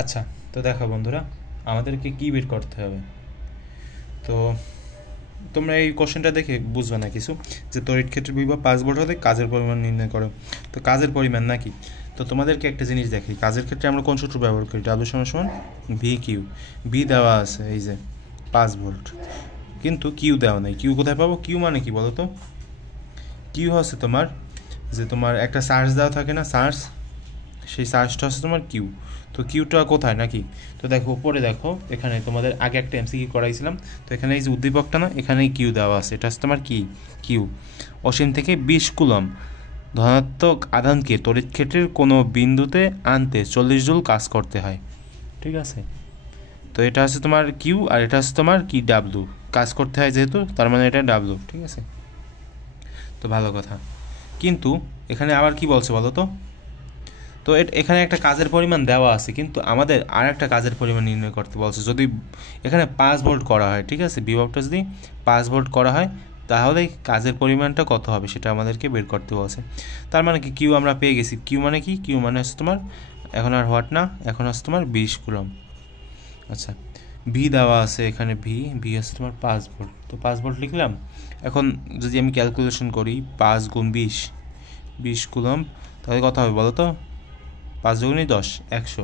আচ্ছা, তো দেখো বন্ধুরা, আমাদেরকে কি বের করতে হবে। তো তোমরা এই কোশ্চেনটা দেখে বুঝবে না কিছু, যে তড়িৎ ক্ষেত্রের বিভব 5 ভোল্ট হতে কাজের পরিমাণ নির্ণয় করো। তো কাজের পরিমাণ নাকি, তো তোমাদেরকে একটা জিনিস দেখি, কাজের ক্ষেত্রে আমরা কোন সূত্র ব্যবহার করি? ডাব্লিউ সমান সমান ভি কিউ। ভি দেওয়া আছে এই যে 5 ভোল্ট, কিন্তু কিউ দেওয়া নেই। কিউ কোথায় পাবো? কিউ মানে কি বলো তো? কিউ হচ্ছে তোমার, যে তোমার একটা চার্জ দেওয়া থাকে না, চার্জ, সেই চার্জটা হচ্ছে তোমার কিউ। তো কিউটা কোথায় নাকি? তো দেখো উপরে দেখো, এখানে তোমাদের আগে একটা এমসিকিউ করাইছিলাম। তো এখানে এই যে উদ্দীপকটা না, এখানেই কিউ দেওয়া আছে, এটা হচ্ছে তোমার কি কিউ। অসীম থেকে 20 কুলম ধনাত্মক আধানকে তড়িৎ ক্ষেত্রের কোনো বিন্দুতে আনতে 40 জুল কাজ করতে হয়। ঠিক আছে, তো এটা হচ্ছে তোমার কিউ, আর এটা হচ্ছে তোমার কি ডাব্লু। কাজ করতে হয় যেহেতু, তার মানে এটা ডাব্লু। ঠিক আছে, তো ভালো কথা। কিন্তু এখানে আবার কি বলছে বলো তো? তো এখানে একটা কাজের পরিমাণ দেওয়া আছে, কিন্তু আমাদের আর একটা কাজের পরিমাণ নির্ণয় করতে বলছে। যদি এখানে 5 ভোল্ট করা হয়, ঠিক আছে, বিভবটা যদি 5 ভোল্ট করা হয়, তাহলে কাজের পরিমাণটা কত হবে সেটা আমাদেরকে বের করতে বলছে। তার মানে কি, কিউ আমরা পেয়ে গেছি। কিউ মানে কি? কিউ মানে হচ্ছে তোমার, এখন আর হোয়াট না, এখন হচ্ছে তোমার 20 কুলম। আচ্ছা, ভি দেওয়া আছে এখানে, ভি হচ্ছে তোমার 5 ভোল্ট। তো 5 ভোল্ট লিখলাম। এখন যদি আমি ক্যালকুলেশন করি, 5 গুণ 20, 20 কুলম, তাহলে কত হবে বলো তো? 5 দুগুণে 10, 100।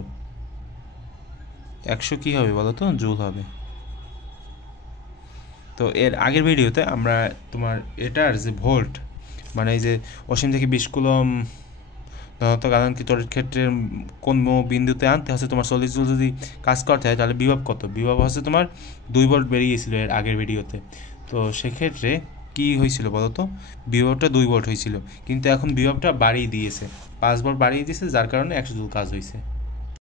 100 কী হবে বলো তো? জুল হবে। তো এর আগের ভিডিওতে আমরা তোমার এটার যে ভোল্ট, মানে এই যে অসীম থেকে 20 কুলম ধনাত্মক আধানকে তড়িৎ ক্ষেত্রের কোন বিন্দুতে আনতে হচ্ছে তোমার 40 জুল যদি কাজ করতে হয়, তাহলে বিভব কত? বিভব হচ্ছে তোমার 2 ভোল্ট বেরিয়েছিল এর আগের ভিডিওতে। তো সেক্ষেত্রে কি হয়েছিল বলো তো? বিভবটা 2 ভোল্ট হয়েছিল, কিন্তু এখন বিভবটা বাড়িয়ে দিয়েছে, 5 ভোল্ট বাড়িয়ে দিয়েছে, যার কারণে 100 জুল কাজ হয়েছে।